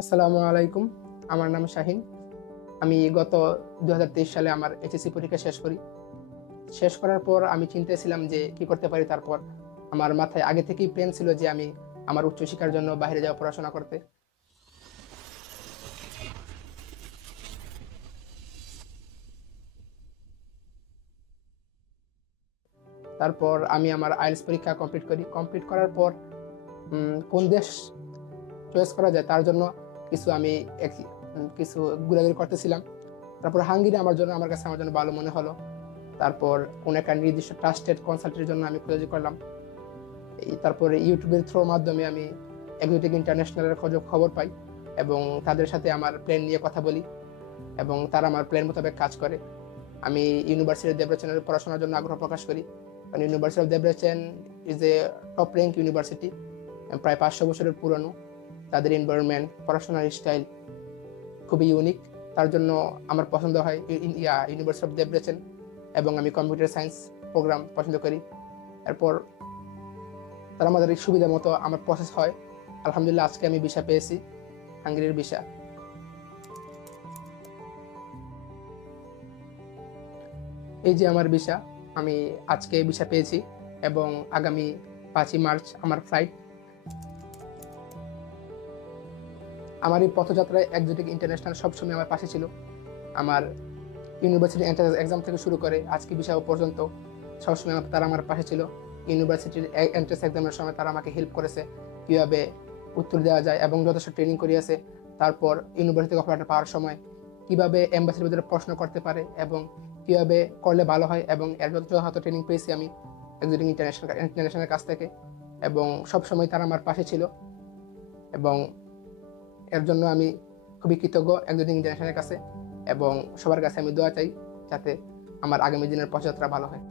আসসালামু আলাইকুম। আমার নাম শাহিন। আমি গত 2023 সালে আমার এইচএসসি পরীক্ষা শেষ করি। শেষ করার পর আমি চিন্তায় ছিলাম যে কি করতে পারি। তারপর আমার মাথায় আগে থেকেই প্ল্যান ছিল যে আমি আমার উচ্চশিক্ষার জন্য বাইরে যাওয়া পড়াশোনা করতে। তারপর আমি আমার আইএলটিএস পরীক্ষা কমপ্লিট করি। কমপ্লিট করার পর কোন দেশ চয়েস করা যায় তার জন্য কিছু আমি কিছু ঘোরাঘুরি করতেছিলাম। তারপর হাঙ্গেরি আমার কাছে আমার জন্য ভালো মনে হলো। তারপর কোন একটা নির্দিষ্ট ট্রাস্টেড কনসাল্টের জন্য আমি খোঁজাখুঁজি করলাম। তারপরে ইউটিউবের থ্রো মাধ্যমে আমি এক্সোটিক ইন্টারন্যাশনালের খবর পাই এবং তাদের সাথে আমার প্ল্যান নিয়ে কথা বলি এবং তারা আমার প্ল্যান মোতাবেক কাজ করে। আমি ইউনিভার্সিটি অফ ডেব্রেচেনের পড়াশোনার জন্য আগ্রহ প্রকাশ করি, কারণ university of Debrecen is a top rank university. প্রায় 500 বছরের পুরনো। তাদের এনভায়রনমেন্ট, পড়াশোনার স্টাইল খুবই ইউনিক। তার জন্য আমার পছন্দ হয় ইউনিভার্সিটি অফ ডেব্রেচেন এবং আমি কম্পিউটার সায়েন্স প্রোগ্রাম পছন্দ করি। এরপর তারা আমাদের সুবিধা মতো আমার প্রসেস হয়। আলহামদুলিল্লাহ আজকে আমি ভিসা পেয়েছি, হাঙ্গেরির ভিসা। এই যে আমার ভিসা, আমি আজকে ভিসা পেয়েছি এবং আগামী 5ই মার্চ আমার ফ্লাইট। আমার এই পথযাত্রায় এক্সোটিক ইন্টারন্যাশনাল সবসময় আমার পাশে ছিল। আমার ইউনিভার্সিটি এন্ট্রান্স এক্সাম থেকে শুরু করে আজকে ভিসা পর্যন্ত সবসময় তারা আমার পাশে ছিল। ইউনিভার্সিটির এন্ট্রান্স এক্সামের সময় তারা আমাকে হেল্প করেছে কীভাবে উত্তর দেওয়া যায় এবং যথেষ্ট ট্রেনিং করিয়েছে। তারপর ইউনিভার্সিটি অফারটা পাওয়ার সময় কীভাবে এম্বাসির ভিতরে প্রশ্ন করতে পারে এবং কীভাবে করলে ভালো হয়, এবং এর যথাযথ ট্রেনিং পেয়েছি আমি এক্সোটিক ইন্টারন্যাশনালের কাছ থেকে। এবং সবসময় তারা আমার পাশে ছিল এবং এর জন্য আমি খুবই কৃতজ্ঞ এক্সোটিক ইন্টারন্যাশনালের কাছে। এবং সবার কাছে আমি দোয়া চাই যাতে আমার আগামী দিনের পথযাত্রা ভালো হয়।